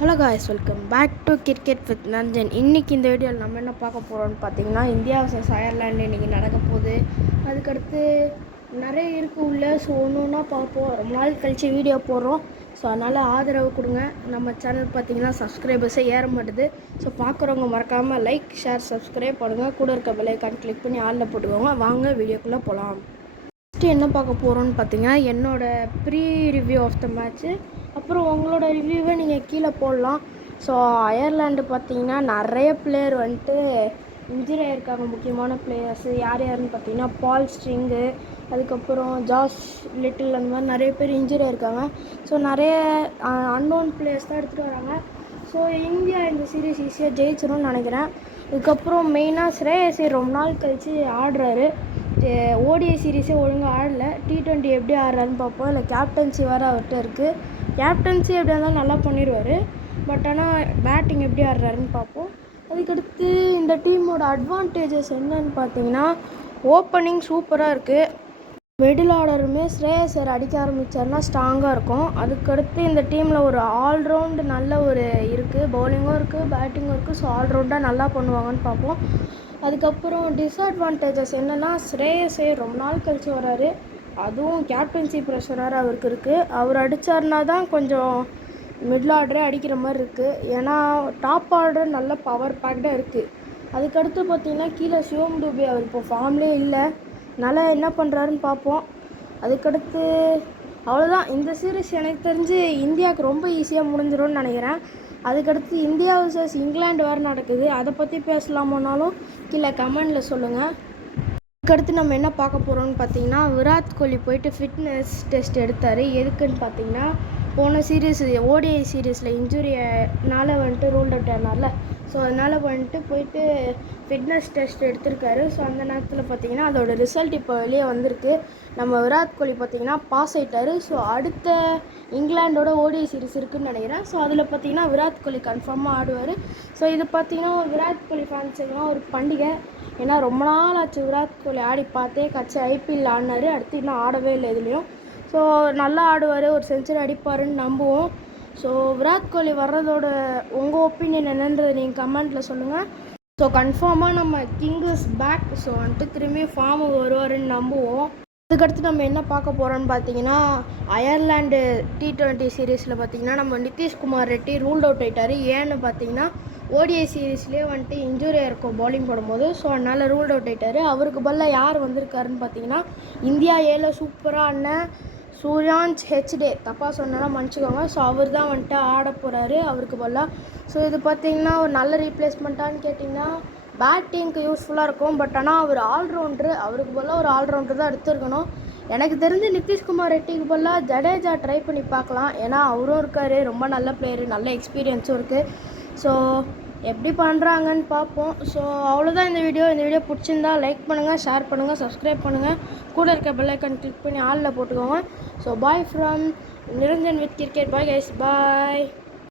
Hello guys, welcome back to cricket with Nanjan. இன்றைக்கி இந்த வீடியோவில் நம்ம என்ன பார்க்க போகிறோம்னு பார்த்தீங்கன்னா, இந்தியா vs அயர்லாண்டு இன்றைக்கி நடக்க போகுது. அதுக்கடுத்து நிறைய இருக்குது உள்ள. ஸோ ஒன்று ஒன்றா பார்ப்போம். ரொம்ப நாள் கழித்து வீடியோ போடுறோம். ஸோ அதனால் ஆதரவு கொடுங்க. நம்ம சேனல் பார்த்தீங்கன்னா சப்ஸ்கிரைபர்ஸே ஏற மாட்டுது. ஸோ பார்க்குறவங்க மறக்காமல் லைக், ஷேர், சப்ஸ்கிரைப் பண்ணுங்கள். கூட இருக்க பெல் ஐக்கான் கிளிக் பண்ணி ஆளில் போட்டுக்கோங்க. வாங்க வீடியோக்குள்ளே போகலாம். ஃபஸ்ட்டு என்ன பார்க்க போகிறோன்னு பார்த்தீங்கன்னா, என்னோடய pre review of the match. அப்புறம் உங்களோட ரிவ்யூவை நீங்கள் கீழே போடலாம். ஸோ அயர்லாண்டு பார்த்தீங்கன்னா நிறைய பிளேயர் வந்துட்டு இன்ஜுரி ஆகிருக்காங்க. முக்கியமான பிளேயர்ஸு யார் யாருன்னு பார்த்தீங்கன்னா, பால் ஸ்ட்ரிங்கு, அதுக்கப்புறம் ஜாஷ் லிட்டில், அந்த மாதிரி நிறைய பேர் இன்ஜுரி ஆகிருக்காங்க. ஸோ நிறைய அன்னோன் பிளேயர்ஸ் தான் எடுத்துகிட்டு வராங்க. ஸோ இந்தியா இந்த சீரீஸ் ஈஸியாக ஜெயிச்சிடும்னு நினைக்கிறேன். அதுக்கப்புறம் மெயினாக ஸ்ரேயஸ் ஐயர் ரொம்ப நாள் கழித்து ஆடுறாரு. ஓடிஐ சீரீஸே ஒழுங்காக ஆடலை. T20 எப்படி ஆடுறாருன்னு பார்ப்போம். இல்லை கேப்டன்சி வேறு அவர்கிட்ட இருக்குது. கேப்டன்சி எப்படியா இருந்தாலும் நல்லா பண்ணிடுவார். பட் ஆனால் பேட்டிங் எப்படி ஆடுறாருன்னு பார்ப்போம். அதுக்கடுத்து இந்த டீமோட அட்வான்டேஜஸ் என்னன்னு பார்த்தீங்கன்னா, ஓப்பனிங் சூப்பராக இருக்குது. மிடில் ஆர்டருமே ஸ்ரேயஸ் ஐயர் அடிக்க ஆரம்பித்தார்னா ஸ்ட்ராங்காக இருக்கும். அதுக்கடுத்து இந்த டீமில் ஒரு ஆல்ரவுண்டு நல்ல ஒரு இருக்குது. பவுலிங்கும் இருக்குது, பேட்டிங்கும் இருக்குது. ஸோ ஆல்ரவுண்டாக நல்லா பண்ணுவாங்கன்னு பார்ப்போம். அதுக்கப்புறம் டிஸ்அட்வான்டேஜஸ் என்னென்னா, ஸ்ரேயஸ் ஐயர் ரொம்ப நாள் கழித்து வராரு. அதுவும் கேப்டன்சி ப்ரெஷர் வேறு அவருக்கு இருக்குது. அவர் அடித்தார்னா தான் கொஞ்சம் மிடில் ஆர்டரே அடிக்கிற மாதிரி இருக்குது. ஏன்னா டாப் ஆர்டர் நல்ல பவர் பேக்டாக இருக்குது. அதுக்கடுத்து பார்த்திங்கன்னா, கீழே சிவம் டூபே அவர் இப்போ ஃபார்ம்லேயே இல்லை. நல்லா என்ன பண்ணுறாருன்னு பார்ப்போம். அதுக்கடுத்து அவ்வளோதான். இந்த சீரீஸ் எனக்கு தெரிஞ்சு இந்தியாவுக்கு ரொம்ப ஈஸியாக முடிஞ்சிடும்னு நினைக்கிறேன். அதுக்கடுத்து இந்தியா vs இங்கிலாந்து வேறு நடக்குது. அதை பற்றி பேசலாமோனாலும் கீழே கமெண்டில் சொல்லுங்கள். அதுக்கடுத்து நம்ம என்ன பார்க்க போகிறோம்னு பார்த்தீங்கன்னா, விராட் கோலி போயிட்டு ஃபிட்னஸ் டெஸ்ட் எடுத்தார். எதுக்குன்னு பார்த்தீங்கன்னா, போன சீரீஸ் ஓடிஐ சீரீஸில் இன்ஜுரினால வந்துட்டு ரூல்ட் அவுட் ஆனார்ல. ஸோ அதனால் வந்துட்டு போயிட்டு ஃபிட்னஸ் டெஸ்ட் எடுத்திருக்காரு. ஸோ அந்த நேரத்தில் பார்த்தீங்கன்னா அதோட ரிசல்ட் இப்போ வெளியே வந்திருக்கு. நம்ம விராட் கோலி பார்த்தீங்கன்னா பாஸ் ஆகிட்டார். ஸோ அடுத்த இங்கிலாண்டோட ஓடிஐ சீரீஸ் இருக்குதுன்னு நினைக்கிறேன். ஸோ அதில் பார்த்தீங்கன்னா விராட் கோலி கன்ஃபார்மாக ஆடுவார். ஸோ இது பார்த்தீங்கன்னா விராட் கோலி ஃபேன்ஸுக்கெல்லாம் ஒரு பண்டிகை. ஏன்னா ரொம்ப நாள் ஆச்சு விராட் கோலி ஆடி பார்த்தே. ஐபிஎல் ஆடினார். அடுத்து இன்னும் ஆடவே இல்லை எதுலேயும். ஸோ நல்லா ஆடுவார், ஒரு செஞ்சுரி அடிப்பாருன்னு நம்புவோம். ஸோ விராட் கோலி வர்றதோட உங்கள் ஒப்பீனியன் என்னன்றதை நீங்கள் கமெண்ட்டில் சொல்லுங்கள். ஸோ கன்ஃபார்மாக நம்ம கிங் இஸ் பேக். ஸோ வந்துட்டு திரும்பி ஃபார்முக்கு வருவாருன்னு நம்புவோம். அதுக்கடுத்து நம்ம என்ன பார்க்க போகிறோன்னு பார்த்தீங்கன்னா, அயர்லாண்டு T20 சீரீஸில் பார்த்தீங்கன்னா நம்ம நிதிஷ்குமார் ரெட்டி ரூல்ட் அவுட் ஆகிட்டார். ஏன்னு பார்த்தீங்கன்னா, ஓடிஐ சீரீஸ்லேயே வந்துட்டு இன்ஜுரியாக இருக்கும் பவுலிங் போடும்போது. ஸோ அதனால் ரூல்ட் அவுட் ஆகிட்டார். அவருக்கு பதிலாக யார் வந்திருக்காருன்னு பார்த்தீங்கன்னா, இந்தியா ஏல சூப்பராக அண்ணன் சூர்யான்ஸ் ஹெச்டே, தப்பாக சொன்னா மன்னிச்சிக்கோங்க. ஸோ அவர் தான் வந்துட்டு ஆட போகிறாரு அவருக்கு பதிலாக. ஸோ இது பார்த்திங்கன்னா ஒரு நல்ல ரீப்ளேஸ்மெண்ட்டான்னு கேட்டிங்கன்னா, பேட்டிங்க்கு யூஸ்ஃபுல்லாக இருக்கும். பட் ஆனால் அவர் ஆல்ரவுண்டரு, அவருக்கு பதிலாக ஒரு ஆல்ரவுண்டர் தான் எடுத்துருக்கணும். எனக்கு தெரிஞ்சு நிதிஷ்குமார் ரெட்டிக்கு பதிலாக ஜடேஜா ட்ரை பண்ணி பார்க்கலாம். ஏன்னா அவரும் இருக்கார், ரொம்ப நல்ல பிளேயரு, நல்ல எக்ஸ்பீரியன்ஸும் இருக்குது. ஸோ எப்படி பண்ணுறாங்கன்னு பார்ப்போம். ஸோ அவ்வளோதான் இந்த வீடியோ. இந்த வீடியோ பிடிச்சிருந்தா லைக் பண்ணுங்கள், ஷேர் பண்ணுங்கள், சப்ஸ்கிரைப் பண்ணுங்கள். கூட இருக்க பெல் ஐக்கான் கிளிக் பண்ணி ஆளில் போட்டுக்கோங்க. So bye from Niranjan with cricket. Bye guys, bye.